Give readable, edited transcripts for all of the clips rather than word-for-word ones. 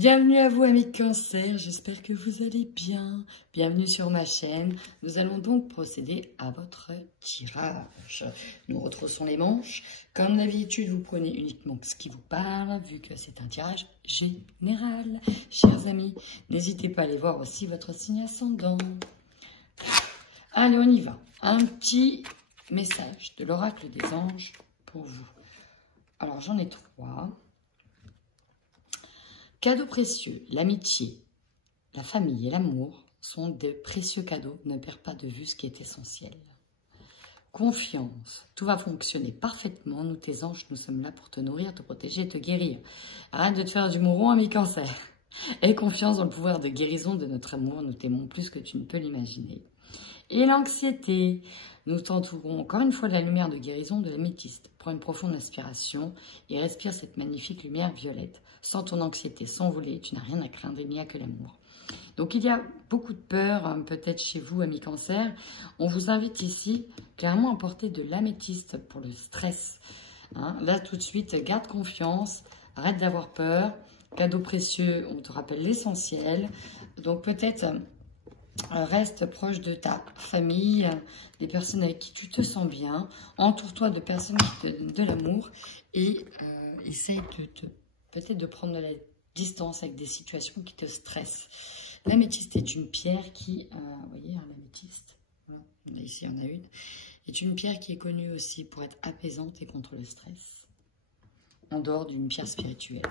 Bienvenue à vous amis Cancer, j'espère que vous allez bien. Bienvenue sur ma chaîne. Nous allons donc procéder à votre tirage. Nous retroussons les manches. Comme d'habitude, vous prenez uniquement ce qui vous parle, vu que c'est un tirage général. Chers amis, n'hésitez pas à aller voir aussi votre signe ascendant. Allez, on y va. Un petit message de l'oracle des anges pour vous. Alors, j'en ai 3. Cadeaux précieux, l'amitié, la famille et l'amour sont de précieux cadeaux. Ne perds pas de vue ce qui est essentiel. Confiance, tout va fonctionner parfaitement. Nous, tes anges, nous sommes là pour te nourrir, te protéger et te guérir. Arrête de te faire du mouron, ami Cancer. Aie confiance dans le pouvoir de guérison de notre amour. Nous t'aimons plus que tu ne peux l'imaginer. Et l'anxiété, nous t'entourons encore une fois de la lumière de guérison de l'améthyste. Prends une profonde inspiration et respire cette magnifique lumière violette. Sans ton anxiété s'envoler, tu n'as rien à craindre, il n'y a que l'amour. Donc il y a beaucoup de peur, peut-être chez vous, amis Cancer. On vous invite ici clairement à porter de l'améthyste pour le stress. Là tout de suite, garde confiance, arrête d'avoir peur. Cadeau précieux, on te rappelle l'essentiel. Donc peut-être reste proche de ta famille, des personnes avec qui tu te sens bien. Entoure-toi de personnes qui te donnent de l'amour et essaye peut-être de prendre de la distance avec des situations qui te stressent. L'améthyste est une pierre qui, vous voyez, l'améthyste, voilà, ici il y en a une, est une pierre qui est connue aussi pour être apaisante et contre le stress, en dehors d'une pierre spirituelle.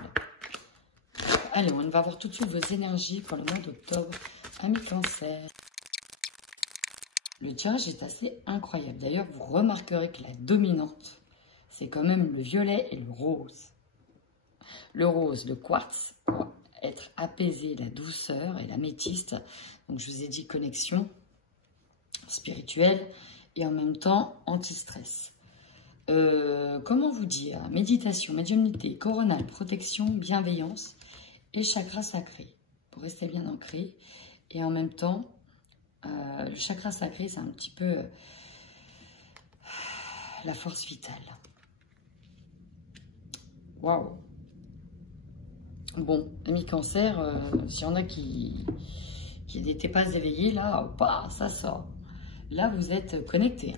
Allez, on va voir tout de suite vos énergies pour le mois d'octobre, amis Cancer. Le tirage est assez incroyable. D'ailleurs, vous remarquerez que la dominante, c'est quand même le violet et le rose. Le rose, le quartz, pour être apaisé, la douceur et l'améthyste. Donc, je vous ai dit connexion spirituelle et en même temps anti-stress. Comment vous dire? Méditation, médiumnité, coronale, protection, bienveillance et chakra sacré. Pour rester bien ancré. Et en même temps, le chakra sacré, c'est un petit peu la force vitale. Waouh! Bon, amis Cancer, s'il y en a qui n'étaient pas éveillés, là, bah, ça sort. Là, vous êtes connectés.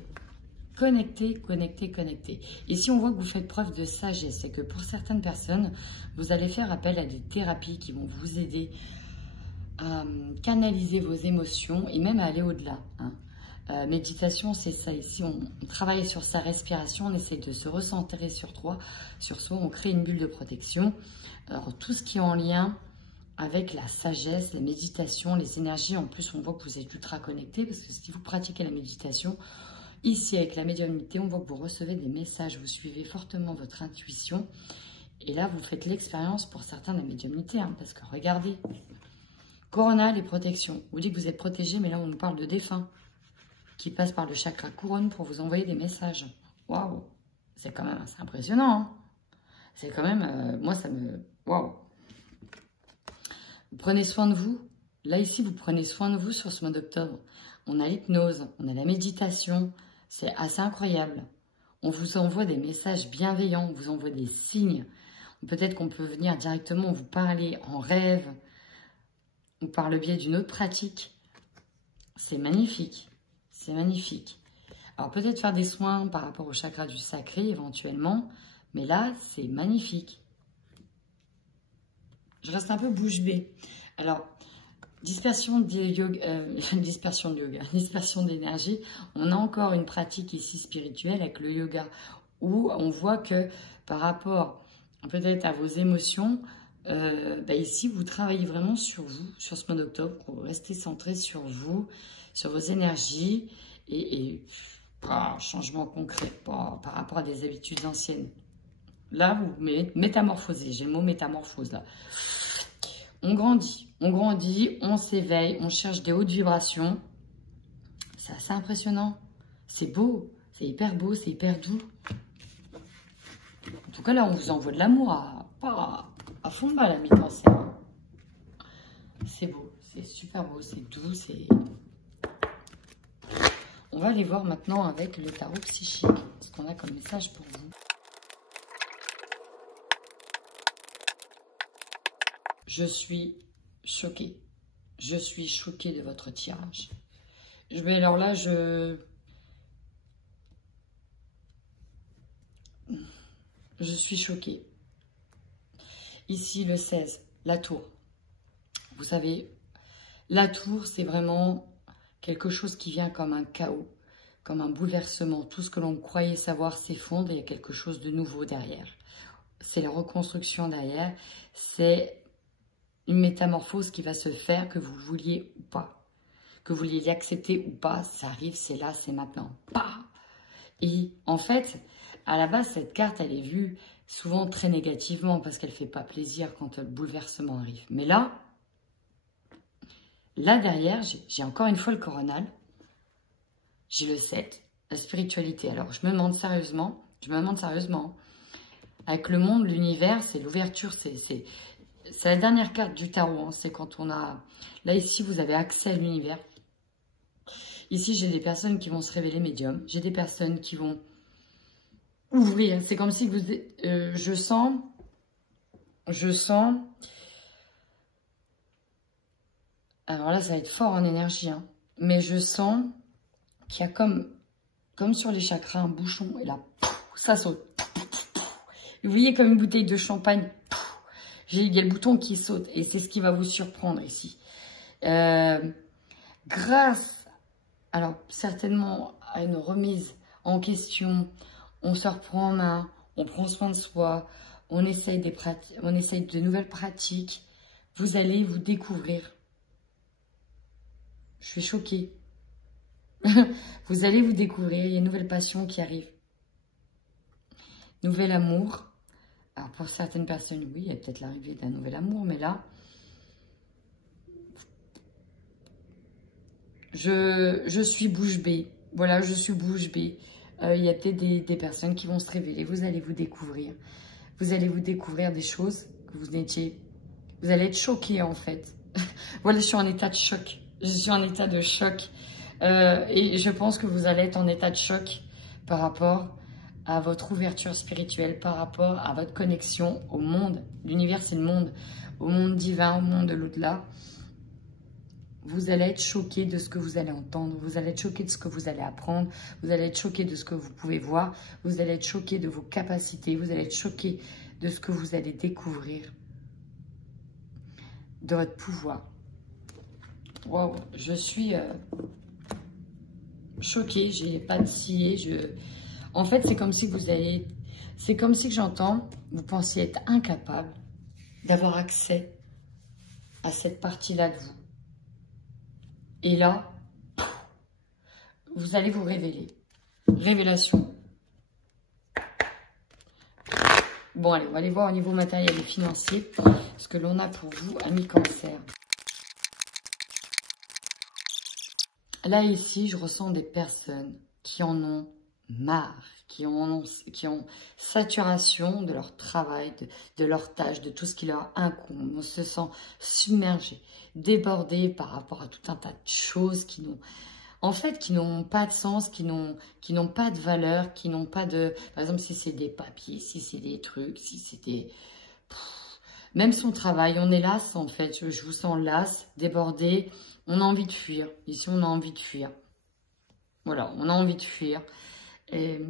Connectés. Et si on voit que vous faites preuve de sagesse, c'est que pour certaines personnes, vous allez faire appel à des thérapies qui vont vous aider à canaliser vos émotions et même à aller au-delà. Méditation, c'est ça. Ici, on travaille sur sa respiration, on essaie de se recentrer sur soi, on crée une bulle de protection. Alors, tout ce qui est en lien avec la sagesse, la méditation, les énergies, en plus, on voit que vous êtes ultra connectés parce que si vous pratiquez la méditation, ici, avec la médiumnité, on voit que vous recevez des messages, vous suivez fortement votre intuition. Et là, vous faites l'expérience pour certains de la médiumnité, parce que regardez, coronale et protection. Vous dites que vous êtes protégé, mais là, on nous parle de défunts qui passent par le chakra couronne pour vous envoyer des messages. Waouh! C'est quand même assez impressionnant. C'est quand même, moi, ça me... Waouh! Vous prenez soin de vous. Là, ici, vous prenez soin de vous sur ce mois d'octobre. On a l'hypnose, on a la méditation. C'est assez incroyable. On vous envoie des messages bienveillants, on vous envoie des signes. Peut-être qu'on peut venir directement vous parler en rêve ou par le biais d'une autre pratique. C'est magnifique. C'est magnifique. Alors, peut-être faire des soins par rapport au chakra du sacré, éventuellement. Mais là, c'est magnifique. Je reste un peu bouche bée. Alors, dispersion de yoga, dispersion d'énergie. On a encore une pratique ici spirituelle avec le yoga où on voit que par rapport peut-être à vos émotions, ici vous travaillez vraiment sur vous, sur ce mois d'octobre, pour rester centré sur vous, sur vos énergies et changement concret par rapport à des habitudes anciennes. Là, vous métamorphosez, j'ai le mot métamorphose là. On grandit, on s'éveille, on cherche des hautes vibrations. C'est assez impressionnant. C'est beau, c'est hyper beau, c'est hyper doux. En tout cas, là, on vous envoie de l'amour à fond de balle, amis Cancer. C'est beau, c'est super beau, c'est doux, c'est... On va aller voir maintenant avec le tarot psychique, ce qu'on a comme message pour vous. Je suis choquée. Je suis choquée de votre tirage. Alors là, je suis choquée. Ici, le 16, la tour. Vous savez, la tour, c'est vraiment quelque chose qui vient comme un chaos, comme un bouleversement. Tout ce que l'on croyait savoir s'effondre et il y a quelque chose de nouveau derrière. C'est la reconstruction derrière. C'est une métamorphose qui va se faire, que vous le vouliez ou pas. Que vous vouliez l'accepter ou pas, ça arrive, c'est là, c'est maintenant. Bah! Et en fait, à la base, cette carte, elle est vue souvent très négativement parce qu'elle ne fait pas plaisir quand le bouleversement arrive. Mais là derrière, j'ai encore une fois le coronal. J'ai le 7, la spiritualité. Alors, je me demande sérieusement, avec le monde, l'univers, c'est l'ouverture, c'est la dernière carte du tarot. Hein, c'est quand on a... Là, ici, vous avez accès à l'univers. Ici, j'ai des personnes qui vont se révéler médium. J'ai des personnes qui vont ouvrir. C'est comme si vous... je sens... Alors là, ça va être fort en énergie. Hein, mais je sens qu'il y a comme sur les chakras, un bouchon. Et là, ça saute. Vous voyez comme une bouteille de champagne. Il y a le bouton qui saute. Et c'est ce qui va vous surprendre ici. Grâce, alors certainement à une remise en question, on se reprend en main, on prend soin de soi, on essaye de nouvelles pratiques. Vous allez vous découvrir. Je suis choquée. Vous allez vous découvrir, il y a une nouvelle passion qui arrive. Nouvel amour. Alors pour certaines personnes, oui, il y a peut-être l'arrivée d'un nouvel amour, mais là, je suis bouche bée. Voilà, je suis bouche bée. Il y a peut-être des personnes qui vont se révéler. Vous allez vous découvrir. Vous allez vous découvrir des choses que vous n'étiez... Vous allez être choqués en fait. Voilà, je suis en état de choc. Je suis en état de choc. Et je pense que vous allez être en état de choc par rapport à votre ouverture spirituelle, par rapport à votre connexion au monde. L'univers, c'est le monde. Au monde divin, au monde de l'au-delà. Vous allez être choqué de ce que vous allez entendre. Vous allez être choqué de ce que vous allez apprendre. Vous allez être choqué de ce que vous pouvez voir. Vous allez être choqué de vos capacités. Vous allez être choqué de ce que vous allez découvrir. De votre pouvoir. Wow, je suis choquée. J'ai pas de scier. En fait, c'est comme si vous allez... C'est comme si que j'entends, vous pensiez être incapable d'avoir accès à cette partie-là de vous. Et là, vous allez vous révéler. Révélation. Bon, allez, on va aller voir au niveau matériel et financier ce que l'on a pour vous, amis Cancer. Là, ici, je ressens des personnes qui en ont marre, qui ont saturation de leur travail, de leur tâche, de tout ce qui leur incombe. On se sent submergé, débordé par rapport à tout un tas de choses qui n'ont... En fait, qui n'ont pas de sens, qui n'ont pas de valeur, qui n'ont pas de... Par exemple, si c'est des papiers, si c'est des trucs, si c'est des... Même son travail, on est lasse en fait. Je vous sens lasse, débordé. On a envie de fuir. Ici, on a envie de fuir. Voilà, on a envie de fuir. Et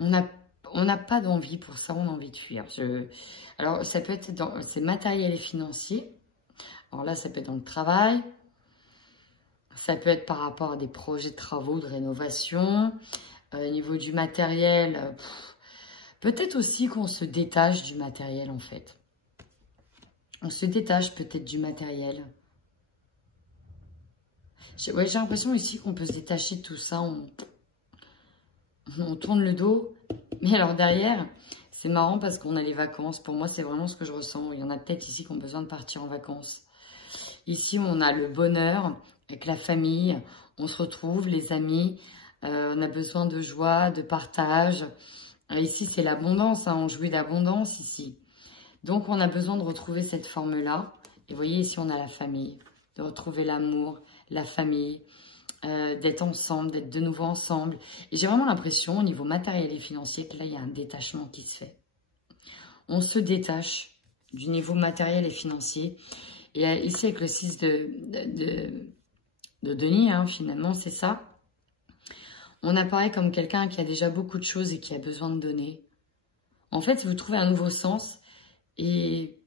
on n'a pas d'envie pour ça, on a envie de fuir. Alors, ça peut être dans... C'est matériel et financier. Alors là, ça peut être dans le travail. Ça peut être par rapport à des projets de travaux, de rénovation. Au niveau du matériel, peut-être aussi qu'on se détache du matériel, en fait. On se détache peut-être du matériel. Ouais, j'ai l'impression ici qu'on peut se détacher de tout ça. On tourne le dos. Mais alors derrière, c'est marrant parce qu'on a les vacances. Pour moi, c'est vraiment ce que je ressens. Il y en a peut-être ici qui ont besoin de partir en vacances. Ici, on a le bonheur avec la famille. On se retrouve, les amis. On a besoin de joie, de partage. Ici, c'est l'abondance. Hein, on jouit d'abondance ici. Donc, on a besoin de retrouver cette forme-là. Et vous voyez, ici, on a la famille. De retrouver l'amour, la famille. D'être ensemble, d'être de nouveau ensemble. Et j'ai vraiment l'impression, au niveau matériel et financier, que là, il y a un détachement qui se fait. On se détache du niveau matériel et financier. Et ici, avec le 6 de denier, hein, finalement, c'est ça. On apparaît comme quelqu'un qui a déjà beaucoup de choses et qui a besoin de donner. En fait, vous trouvez un nouveau sens. Et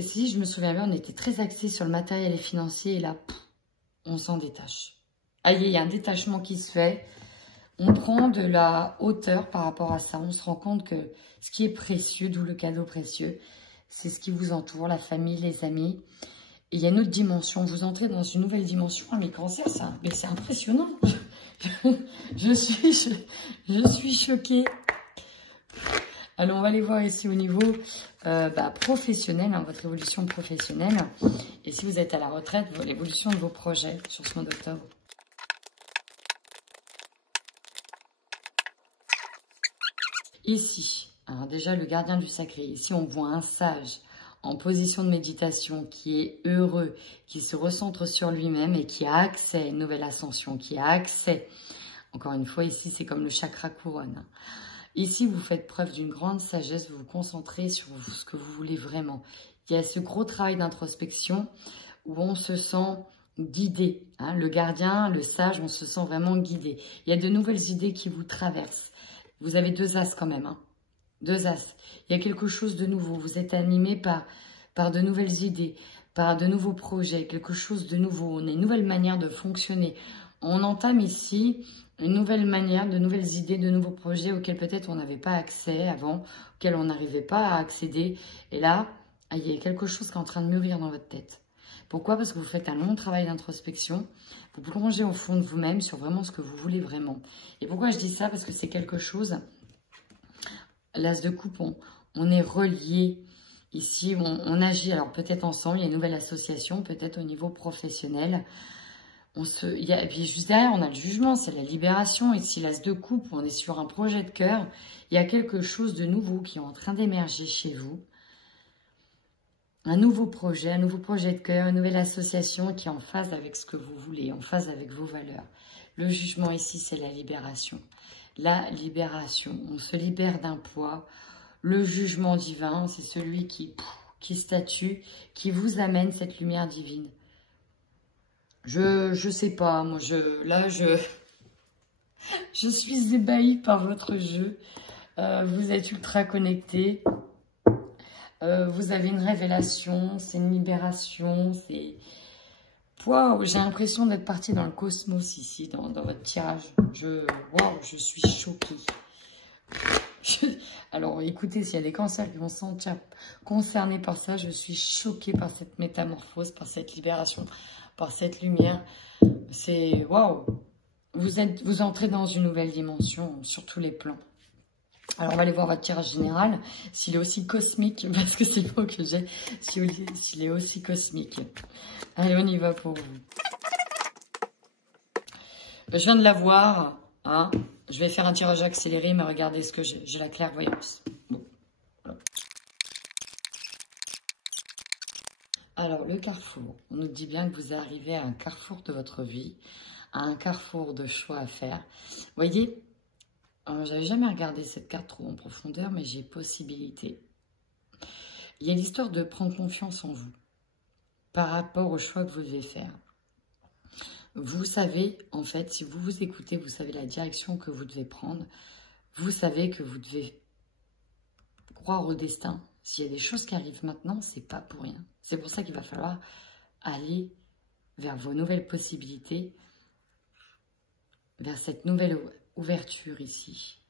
si je me souviens bien, on était très axé sur le matériel et financier. Et là, on s'en détache. Aïe, il y a un détachement qui se fait. On prend de la hauteur par rapport à ça. On se rend compte que ce qui est précieux, d'où le cadeau précieux, c'est ce qui vous entoure, la famille, les amis. Et il y a une autre dimension. Vous entrez dans une nouvelle dimension. Ah, mais cancer, mais c'est impressionnant. Je suis choquée. Alors, on va aller voir ici au niveau professionnel, hein, votre évolution professionnelle. Et si vous êtes à la retraite, l'évolution de vos projets sur ce mois d'octobre. Ici, alors déjà le gardien du sacré. Ici, on voit un sage en position de méditation, qui est heureux, qui se recentre sur lui-même et qui a accès à une nouvelle ascension, qui a accès, encore une fois, ici c'est comme le chakra couronne. Ici, vous faites preuve d'une grande sagesse, vous vous concentrez sur ce que vous voulez vraiment. Il y a ce gros travail d'introspection où on se sent guidé. Hein, le gardien, le sage, on se sent vraiment guidé. Il y a de nouvelles idées qui vous traversent. Vous avez 2 as quand même, hein. 2 as. Il y a quelque chose de nouveau. Vous êtes animé par de nouvelles idées, par de nouveaux projets, quelque chose de nouveau. On a une nouvelle manière de fonctionner. On entame ici une nouvelle manière, de nouvelles idées, de nouveaux projets auxquels peut-être on n'avait pas accès avant, auxquels on n'arrivait pas à accéder. Et là, il y a quelque chose qui est en train de mûrir dans votre tête. Pourquoi? Parce que vous faites un long travail d'introspection. Vous plongez au fond de vous-même sur vraiment ce que vous voulez vraiment. Et pourquoi je dis ça? Parce que c'est quelque chose... L'as de coupe, on est reliés. Ici, on agit, alors peut-être ensemble, il y a une nouvelle association, peut-être au niveau professionnel. Et puis juste derrière, on a le jugement, c'est la libération. Ici, l'as de coupe, on est sur un projet de cœur. Il y a quelque chose de nouveau qui est en train d'émerger chez vous. Un nouveau projet de cœur, une nouvelle association qui est en phase avec ce que vous voulez, en phase avec vos valeurs. Le jugement ici, c'est la libération. La libération, on se libère d'un poids. Le jugement divin, c'est celui qui statue, qui vous amène cette lumière divine. Je sais pas, moi, je suis ébahie par votre jeu. Vous êtes ultra connectés. Vous avez une révélation, c'est une libération, c'est... Waouh, j'ai l'impression d'être partie dans le cosmos ici, dans votre tirage. Waouh, je suis choquée. Alors, écoutez, s'il y a des cancers qui vont se sentir concernés par ça, je suis choquée par cette métamorphose, par cette libération, par cette lumière. C'est waouh. Vous entrez dans une nouvelle dimension sur tous les plans. Alors, on va aller voir votre tirage général, s'il est aussi cosmique, parce que c'est le mot que j'ai, s'il est aussi cosmique. Allez, on y va pour vous. Je viens de la voir, hein. Je vais faire un tirage accéléré, mais regardez ce que j'ai la clairvoyance. Bon, voilà. Alors, le carrefour, on nous dit bien que vous arrivez à un carrefour de votre vie, à un carrefour de choix à faire. Vous voyez, j'avais jamais regardé cette carte trop en profondeur, mais j'ai possibilité. Il y a l'histoire de prendre confiance en vous par rapport au choix que vous devez faire. Vous savez, en fait, si vous vous écoutez, vous savez la direction que vous devez prendre. Vous savez que vous devez croire au destin. S'il y a des choses qui arrivent maintenant, c'est pas pour rien. C'est pour ça qu'il va falloir aller vers vos nouvelles possibilités, vers cette nouvelle ouverture ici.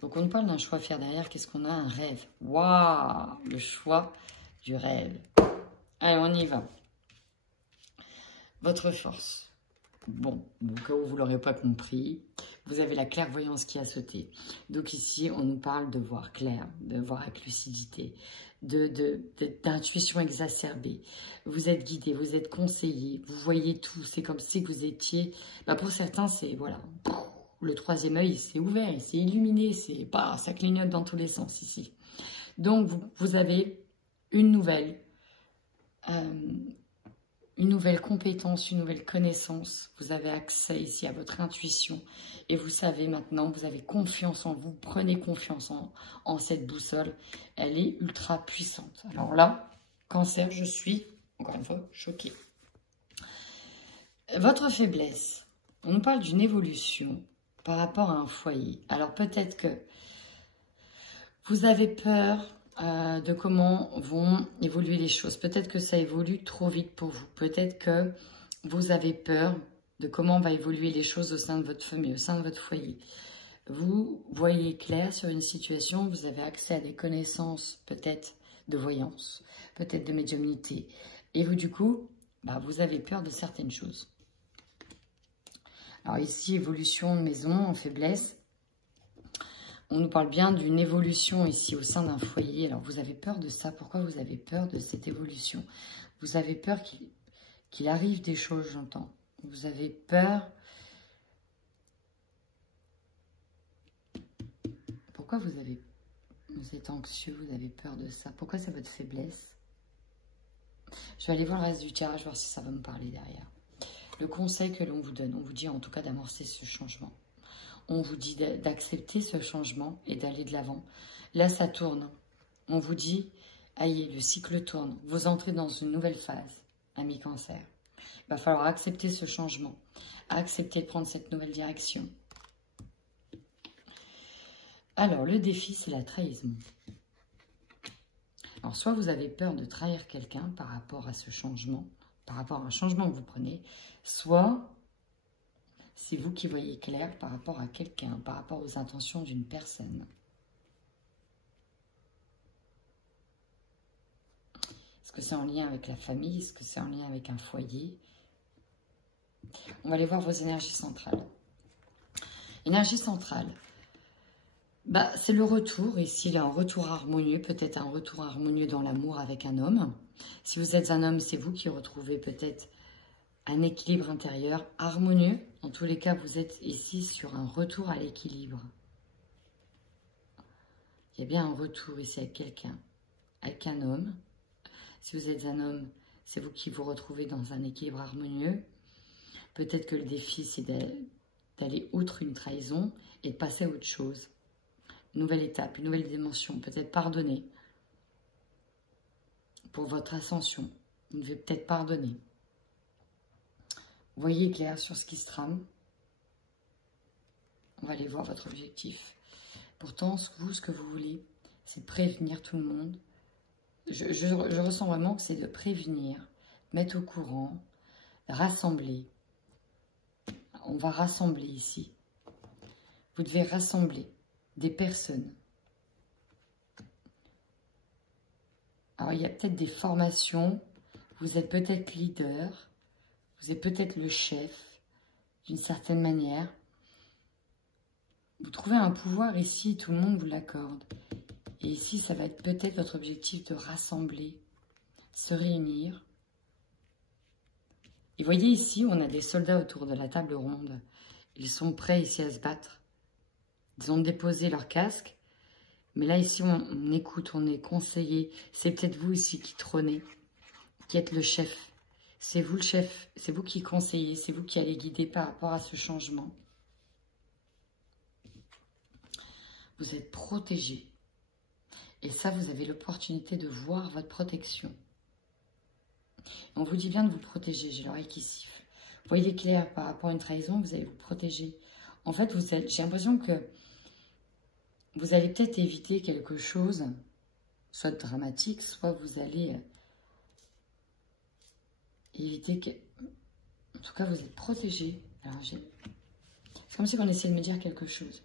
Donc, on nous parle d'un choix à faire derrière. Qu'est-ce qu'on a? Un rêve. Waouh! Le choix du rêve. Allez, on y va. Votre force. Bon, au cas où vous ne l'aurez pas compris, vous avez la clairvoyance qui a sauté. Donc ici, on nous parle de voir clair, de voir avec lucidité, d'intuition exacerbée. Vous êtes guidé, vous êtes conseillé, vous voyez tout. C'est comme si vous étiez... pour certains, c'est... Voilà. Le troisième œil, c'est ouvert, il s'est illuminé, ça clignote dans tous les sens ici. Donc, vous avez une nouvelle une nouvelle compétence, une nouvelle connaissance. Vous avez accès ici à votre intuition et vous savez maintenant, vous avez confiance en vous, prenez confiance en cette boussole. Elle est ultra puissante. Alors là, Cancer, je suis, encore une fois, choquée. Votre faiblesse, on nous parle d'une évolution par rapport à un foyer. Alors peut-être que vous avez peur de comment vont évoluer les choses. Peut-être que ça évolue trop vite pour vous. Peut-être que vous avez peur de comment va évoluer les choses au sein de votre famille, au sein de votre foyer. Vous voyez clair sur une situation, vous avez accès à des connaissances peut-être de voyance, peut-être de médiumnité. Et vous, du coup, vous avez peur de certaines choses. Alors ici, évolution de maison en faiblesse. On nous parle bien d'une évolution ici au sein d'un foyer. Alors, vous avez peur de ça. Pourquoi vous avez peur de cette évolution? Vous avez peur qu'il arrive des choses, j'entends. Vous avez peur. Pourquoi vous êtes anxieux, vous avez peur de ça? Pourquoi c'est votre faiblesse? Je vais aller voir le reste du tirage, voir si ça va me parler derrière. Le conseil que l'on vous donne, on vous dit en tout cas d'amorcer ce changement. On vous dit d'accepter ce changement et d'aller de l'avant. Là, ça tourne. On vous dit, aïe, le cycle tourne. Vous entrez dans une nouvelle phase, ami Cancer. Il va falloir accepter ce changement, accepter de prendre cette nouvelle direction. Alors, le défi, c'est la trahison. Alors, soit vous avez peur de trahir quelqu'un par rapport à ce changement, par rapport à un changement que vous prenez, soit c'est vous qui voyez clair par rapport à quelqu'un, par rapport aux intentions d'une personne. Est-ce que c'est en lien avec la famille? Est-ce que c'est en lien avec un foyer? On va aller voir vos énergies centrales. Énergie centrale, c'est le retour. Ici, il y a un retour harmonieux, peut-être un retour harmonieux dans l'amour avec un homme. Si vous êtes un homme, c'est vous qui retrouvez peut-être un équilibre intérieur harmonieux. En tous les cas, vous êtes ici sur un retour à l'équilibre. Il y a bien un retour ici avec quelqu'un, avec un homme. Si vous êtes un homme, c'est vous qui vous retrouvez dans un équilibre harmonieux. Peut-être que le défi, c'est d'aller outre une trahison et de passer à autre chose. Une nouvelle étape, une nouvelle dimension. Peut-être pardonner pour votre ascension. Vous devez peut-être pardonner. Voyez clair sur ce qui se trame. On va aller voir votre objectif. Pourtant, vous, ce que vous voulez, c'est prévenir tout le monde. Je ressens vraiment que c'est de prévenir, mettre au courant, rassembler. On va rassembler ici. Vous devez rassembler des personnes. Alors, il y a peut-être des formations. Vous êtes peut-être leader. Vous êtes peut-être le chef, d'une certaine manière. Vous trouvez un pouvoir ici, tout le monde vous l'accorde. Et ici, ça va être peut-être votre objectif de rassembler, se réunir. Et voyez ici, on a des soldats autour de la table ronde. Ils sont prêts ici à se battre. Ils ont déposé leur casque. Mais là, ici, on écoute, on est conseillé. C'est peut-être vous ici qui trônez, qui êtes le chef. C'est vous le chef, c'est vous qui conseillez, c'est vous qui allez guider par rapport à ce changement. Vous êtes protégé. Et ça, vous avez l'opportunité de voir votre protection. On vous dit bien de vous protéger, j'ai l'oreille qui siffle. Vous voyez clair par rapport à une trahison, vous allez vous protéger. En fait, j'ai l'impression que vous allez peut-être éviter quelque chose, soit dramatique, soit vous allez éviter que... En tout cas, vous êtes protégé. Alors, c'est comme si on essayait de me dire quelque chose.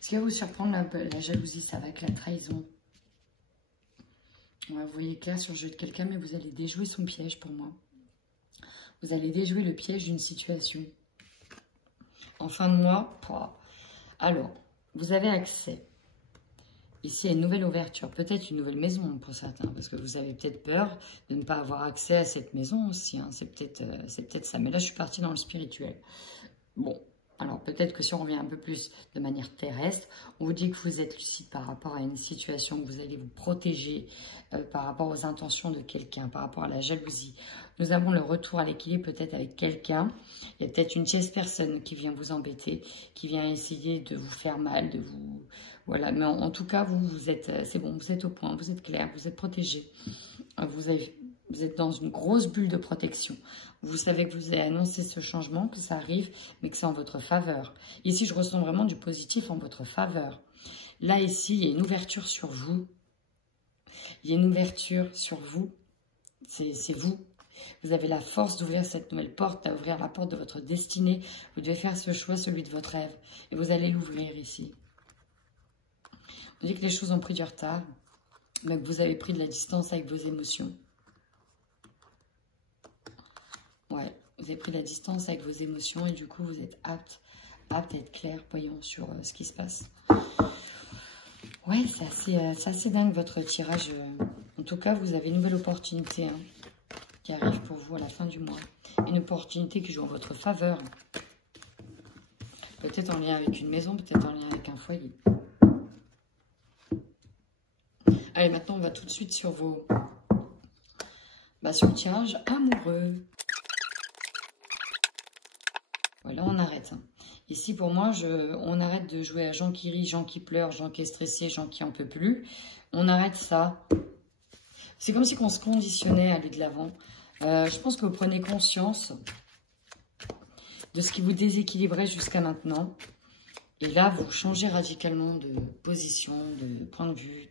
Ce qui va vous surprendre, la jalousie, ça va avec la trahison. Vous voyez clair sur le jeu de quelqu'un, mais vous allez déjouer son piège pour moi. Vous allez déjouer le piège d'une situation. En fin de mois, alors, vous avez accès. Ici, il y a une nouvelle ouverture, peut-être une nouvelle maison pour certains, parce que vous avez peut-être peur de ne pas avoir accès à cette maison aussi. Hein. C'est peut-être ça. Mais là, je suis partie dans le spirituel. Bon, Alors peut-être que si on revient un peu plus de manière terrestre, on vous dit que vous êtes lucide par rapport à une situation, que vous allez vous protéger par rapport aux intentions de quelqu'un, par rapport à la jalousie. Nous avons le retour à l'équilibre peut-être avec quelqu'un. Il y a peut-être une tierce personne qui vient vous embêter, qui vient essayer de vous faire mal, de vous... Voilà, mais en tout cas, vous êtes... C'est bon, vous êtes au point, vous êtes clair, vous êtes protégé. Vous êtes dans une grosse bulle de protection. Vous savez que vous avez annoncé ce changement, que ça arrive, mais que c'est en votre faveur. Ici, je ressens vraiment du positif en votre faveur. Là, ici, il y a une ouverture sur vous. Il y a une ouverture sur vous. C'est vous. Vous avez la force d'ouvrir cette nouvelle porte, d'ouvrir la porte de votre destinée. Vous devez faire ce choix, celui de votre rêve. Et vous allez l'ouvrir ici. On dit que les choses ont pris du retard, mais que vous avez pris de la distance avec vos émotions. Ouais, vous avez pris de la distance avec vos émotions et du coup, vous êtes apte à être clairvoyant sur ce qui se passe. Ouais, c'est assez dingue votre tirage. En tout cas, vous avez une nouvelle opportunité qui arrive pour vous à la fin du mois. Une opportunité qui joue en votre faveur. Peut-être en lien avec une maison, peut-être en lien avec un foyer. Allez, maintenant, on va tout de suite sur vos... sur le tirage amoureux. Voilà, on arrête. Ici, pour moi, on arrête de jouer à Jean qui rit, Jean qui pleure, Jean qui est stressé, Jean qui en peut plus. On arrête ça. C'est comme si on se conditionnait à aller de l'avant. Je pense que vous prenez conscience de ce qui vous déséquilibrait jusqu'à maintenant. Et là, vous changez radicalement de position, de point de vue,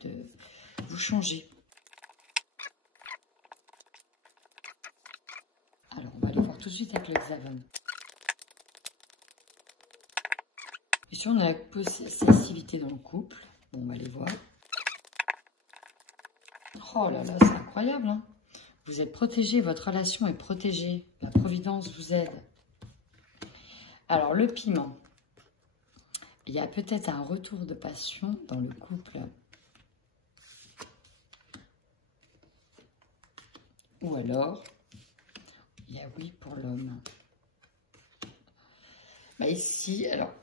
vous changez. Alors, on va aller voir tout de suite avec l'hexagone. Et si on a la possessivité dans le couple, bon, on va aller voir. Oh là là, c'est incroyable, hein. Vous êtes protégé, votre relation est protégée. La providence vous aide. Alors, le piment. Il y a peut-être un retour de passion dans le couple. Ou alors, il y a oui pour l'homme. Ici, alors,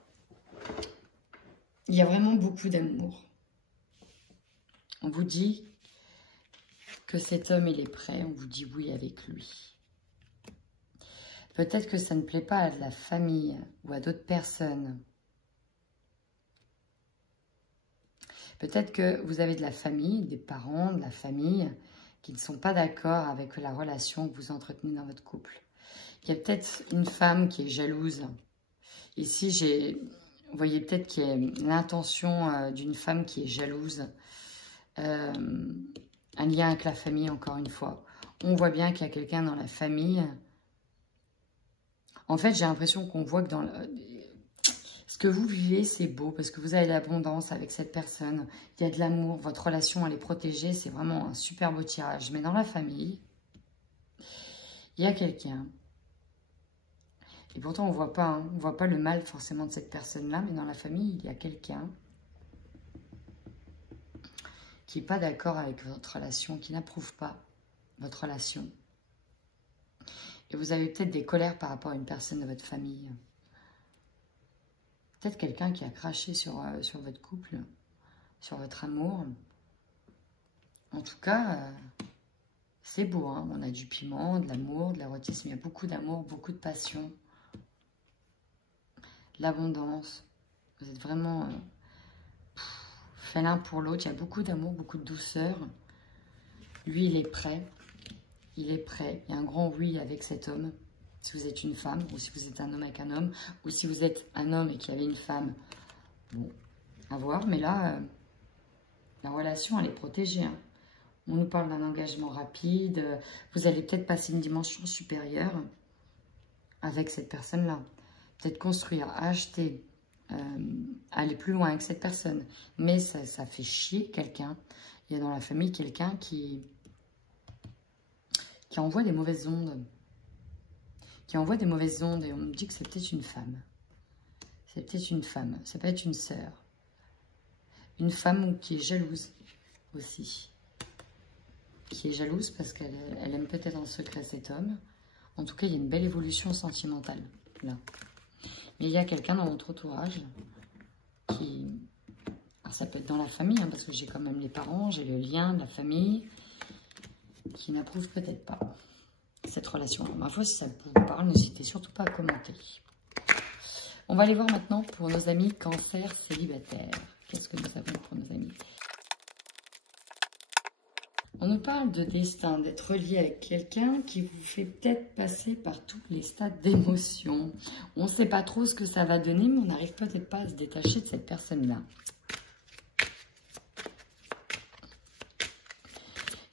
il y a vraiment beaucoup d'amour. On vous dit que cet homme, il est prêt. On vous dit oui avec lui. Peut-être que ça ne plaît pas à de la famille ou à d'autres personnes. Peut-être que vous avez de la famille, des parents, de la famille qui ne sont pas d'accord avec la relation que vous entretenez dans votre couple. Il y a peut-être une femme qui est jalouse. Ici, vous voyez peut-être qu'il y a l'intention d'une femme qui est jalouse. Un lien avec la famille, encore une fois. On voit bien qu'il y a quelqu'un dans la famille. En fait, j'ai l'impression qu'on voit que dans ce que vous vivez, c'est beau parce que vous avez de l'abondance avec cette personne. Il y a de l'amour, votre relation, elle est protégée. C'est vraiment un super beau tirage. Mais dans la famille, il y a quelqu'un. Et pourtant, on ne voit pas le mal forcément de cette personne-là. Mais dans la famille, il y a quelqu'un qui n'est pas d'accord avec votre relation, qui n'approuve pas votre relation. Et vous avez peut-être des colères par rapport à une personne de votre famille. Peut-être quelqu'un qui a craché sur votre couple, sur votre amour. En tout cas, c'est beau. Hein, on a du piment, de l'amour, de l'érotisme. Il y a beaucoup d'amour, beaucoup de passion. L'abondance. Vous êtes vraiment fait l'un pour l'autre. Il y a beaucoup d'amour, beaucoup de douceur. Lui, il est prêt. Il est prêt. Il y a un grand oui avec cet homme. Si vous êtes une femme, ou si vous êtes un homme avec un homme, ou si vous êtes un homme et qu'il y avait une femme. Bon, à voir. Mais là, la relation, elle est protégée. Hein. On nous parle d'un engagement rapide. Vous allez peut-être passer une dimension supérieure avec cette personne-là. Peut-être construire, acheter, aller plus loin avec cette personne. Mais ça fait chier quelqu'un. Il y a dans la famille quelqu'un qui envoie des mauvaises ondes. Qui envoie des mauvaises ondes. Et on me dit que c'est peut-être une femme. C'est peut-être une femme. Ça peut être une sœur. Une femme qui est jalouse aussi. Qui est jalouse parce qu'elle aime peut-être en secret cet homme. En tout cas, il y a une belle évolution sentimentale. Là. Mais il y a quelqu'un dans votre entourage qui... Alors, ça peut être dans la famille, hein, parce que j'ai quand même les parents, j'ai le lien de la famille, qui n'approuve peut-être pas cette relation. Alors, ma foi, si ça vous parle, n'hésitez surtout pas à commenter. On va aller voir maintenant pour nos amis Cancer célibataires. Qu'est-ce que nous avons pour nos amis? On nous parle de destin, d'être relié avec quelqu'un qui vous fait peut-être passer par tous les stades d'émotion. On ne sait pas trop ce que ça va donner, mais on n'arrive peut-être pas à se détacher de cette personne-là.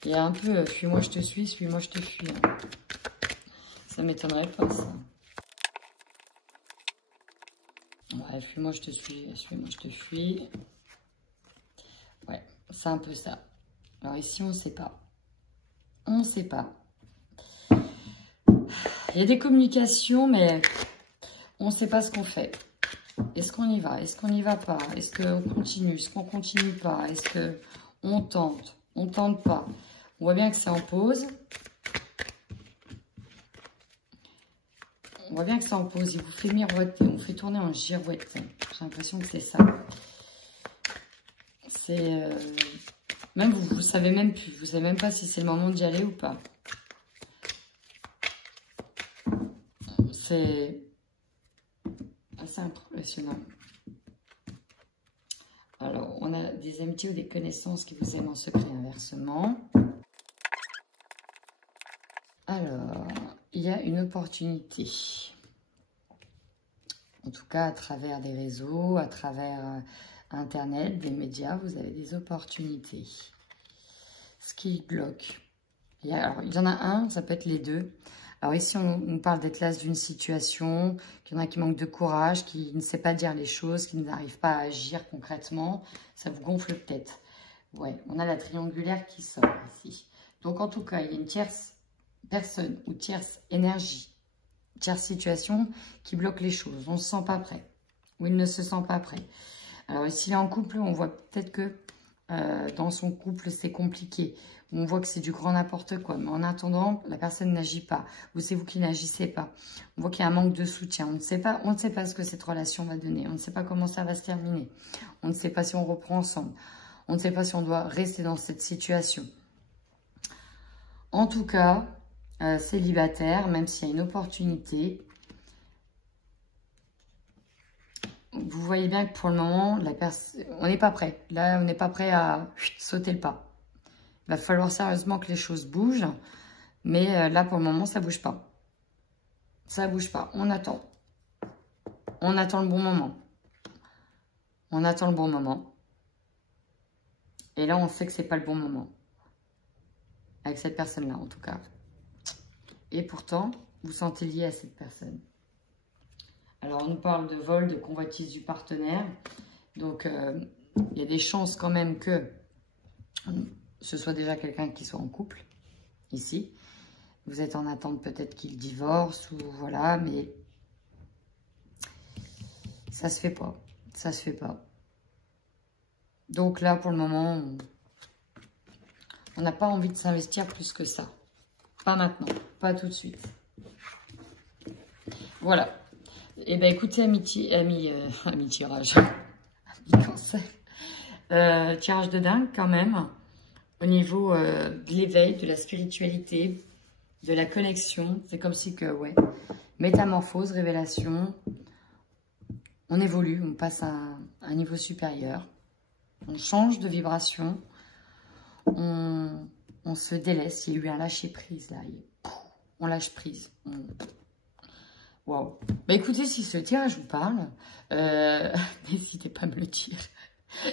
Il y a un peu suis-moi je te suis-moi je te fuis. Hein. Ça m'étonnerait pas, ça. Ouais, fuis-moi je te suis-moi je te fuis. Ouais, c'est un peu ça. Alors ici, on ne sait pas. On ne sait pas. Il y a des communications, mais on ne sait pas ce qu'on fait. Est-ce qu'on y va? Est-ce qu'on n'y va pas? Est-ce qu'on continue? Est-ce qu'on continue pas? Est-ce qu'on tente? On ne tente pas. On voit bien que c'est en pause. On voit bien que c'est en pause. Il vous fait miroiter. On fait tourner en girouette. J'ai l'impression que c'est ça. C'est... Même vous savez même plus. Vous savez même pas si c'est le moment d'y aller ou pas. C'est assez impressionnant. Alors, on a des amitiés ou des connaissances qui vous aiment en secret inversement. Alors, il y a une opportunité. En tout cas, à travers des réseaux, à travers Internet, des médias, vous avez des opportunités. Ce qui bloque. Alors, il y en a un, ça peut être les deux. Alors ici, on parle d'être l'as d'une situation, qu'il y en a qui manquent de courage, qui ne sait pas dire les choses, qui n'arrive pas à agir concrètement. Ça vous gonfle peut-être. Ouais, on a la triangulaire qui sort ici. Donc en tout cas, il y a une tierce personne ou tierce énergie, tierce situation qui bloque les choses. On ne se sent pas prêt. Ou il ne se sent pas prêt. Alors ici, il est en couple, on voit peut-être que dans son couple, c'est compliqué. On voit que c'est du grand n'importe quoi. Mais en attendant, la personne n'agit pas. Ou c'est vous qui n'agissez pas. On voit qu'il y a un manque de soutien. On ne sait pas ce que cette relation va donner. On ne sait pas comment ça va se terminer. On ne sait pas si on reprend ensemble. On ne sait pas si on doit rester dans cette situation. En tout cas, célibataire, même s'il y a une opportunité, vous voyez bien que pour le moment, on n'est pas prêt. Là, on n'est pas prêt à sauter le pas. Il va falloir sérieusement que les choses bougent. Mais là, pour le moment, ça ne bouge pas. Ça ne bouge pas. On attend. On attend le bon moment. On attend le bon moment. Et là, on sait que ce n'est pas le bon moment. Avec cette personne-là, en tout cas. Et pourtant, vous vous sentez lié à cette personne. Alors, on nous parle de vol, de convoitise du partenaire. Donc, il y a des chances quand même que ce soit déjà quelqu'un qui soit en couple, ici. Vous êtes en attente peut-être qu'il divorce, ou voilà, mais ça se fait pas. Ça se fait pas. Donc là, pour le moment, on n'a pas envie de s'investir plus que ça. Pas maintenant, pas tout de suite. Voilà. Eh bien, écoutez, ami tirage, ami cancer, tirage de dingue quand même, au niveau de l'éveil, de la spiritualité, de la connexion. C'est comme si que, ouais, métamorphose, révélation, on évolue, on passe à un niveau supérieur, on change de vibration, on se délaisse. Il y a eu un lâcher-prise là, on lâche prise. Waouh. Bah écoutez, si ce tirage vous parle, n'hésitez pas à me le dire.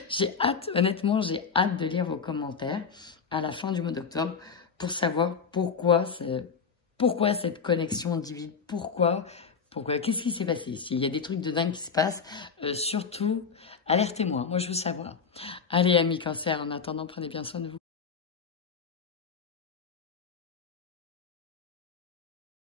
J'ai hâte, honnêtement, j'ai hâte de lire vos commentaires à la fin du mois d'octobre pour savoir pourquoi cette connexion divine, pourquoi, qu'est-ce qui s'est passé. S'il y a des trucs de dingue qui se passent, surtout, alertez-moi, moi je veux savoir. Allez, amis cancer, en attendant, prenez bien soin de vous.